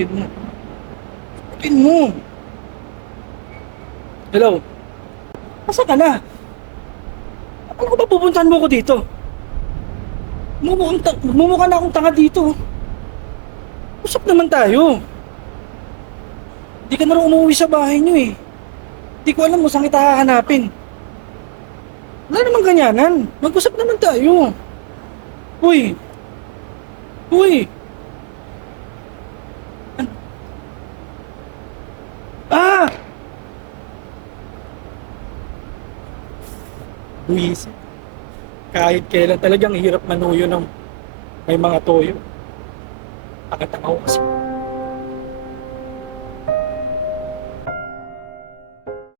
Sagutin mo. Sagutin mo. Hello? Asa ka na? Ano ko ba pupuntahan mo ko dito? Mumukha na akong tanga dito. Usap naman tayo. Di ka na rin umuwi sa bahay niyo eh. Di ko alam mo saan kita hahanapin. Wala namang ganyanan. Mag-usap naman tayo. Uy! Uy! Ah! Buwisit. Kahit kailan talagang hirap manuyo ng may mga toyo. Pakatanga ko kasi.